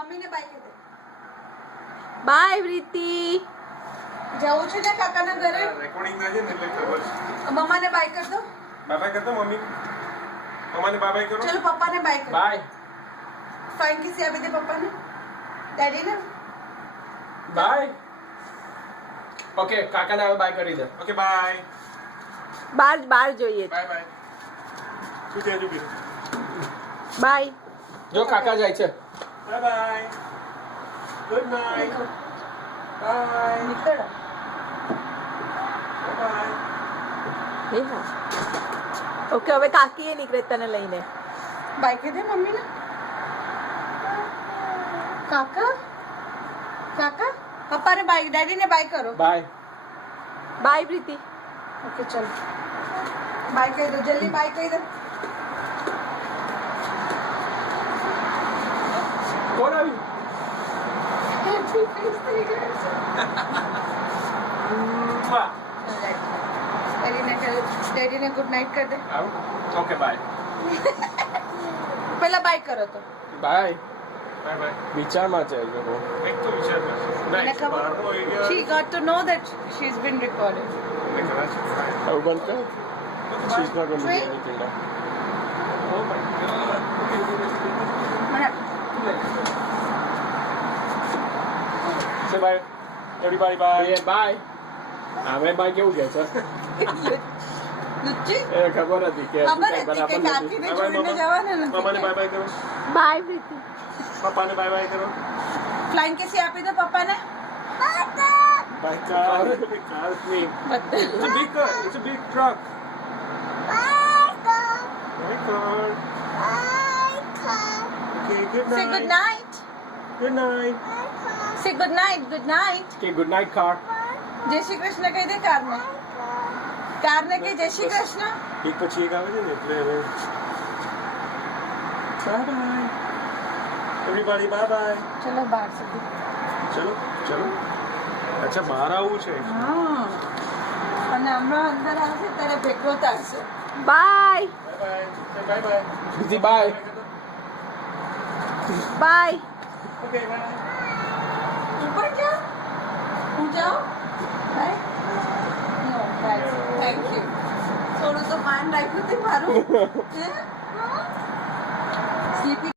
મમ્મીને બાય કહી દે. બાય પ્રીતિ. જવું છે ને કાકાના ઘરે? રેકોર્ડિંગ ના છે ને એટલે ખબર છે. મમ્માને બાય કર દો. બાય કરતો મમ્મી. મમ્માને બાય કરો. ચલો પપ્પાને બાય કર. બાય ફાઇન કિસી આપી દે પપ્પાને. ડેડીને બાય. ઓકે કાકાને હવે બાય કરી દે. Okay bye. બાર જોઈએ. Bye bye. શું છે હજુ બી? બાય. જો કાકા જાય છે. Bye bye. Good night. Bye. નીકળ. બાય. ઓકે હવે કાકીએ નીકળે તને લઈને. બાય કહી દે મમ્મીને. કાકા કાકા પપ્પાને બાય ડેડીને બાય કરો. બાય. બાય પ્રીતિ. ઓકે ચલો બાય કહી દો જલ્દી બાય કહી દો. કોણ આવ્યું? ડેડીને ગુડ નાઇટ કર દે. Okay bye. પહેલા બાય કરો તો. બાય. Bye bye. વિચારમાં છે જો. એક તો વિચાર કર. મને ખબર she got to know that she's been recorded. હવે બંધ કર. She's not going to do anything now. Oh my god. Say bye. Everybody bye. Yeah, bye. હવે બાય કેવું કહે છે? લુચ્ચી એ ખબર હતી કે ખબર હતી કે કાકીને છોડીને જવાના મમ્માને નથી. બાય બાય કરો. બાય પ્રીતિ. પપ્પાને બાય બાય કરો. ફ્લાઇંગ કિસી આપી દો પપ્પાને. By car. Car is me. It's a big car. It's a big truck. My car. Okay, good Say night. good night. Good night. Say good night. Good night. કે good night car. જય શ્રી કૃષ્ણ કહી દે કારને. કારને કે જય શ્રી કૃષ્ણ. એક પછી એક આવે છે ને એટલે હવે bye bye everybody bye bye. ચલો બહાર સુધી. ચલો ચલો. અચ્છા બહાર આવવું છે. હા અને હમણાં અંદર આવશે ત્યારે ભેગો થશે. બાય. બાય બાય બાય દીદી બાય. બાય. Okay bye. ઉપર જાઓ. હું જાઉં? Bye. No bye. Thank you. થોડું તો માન રાખ્યું તે મારું. સ્લીપી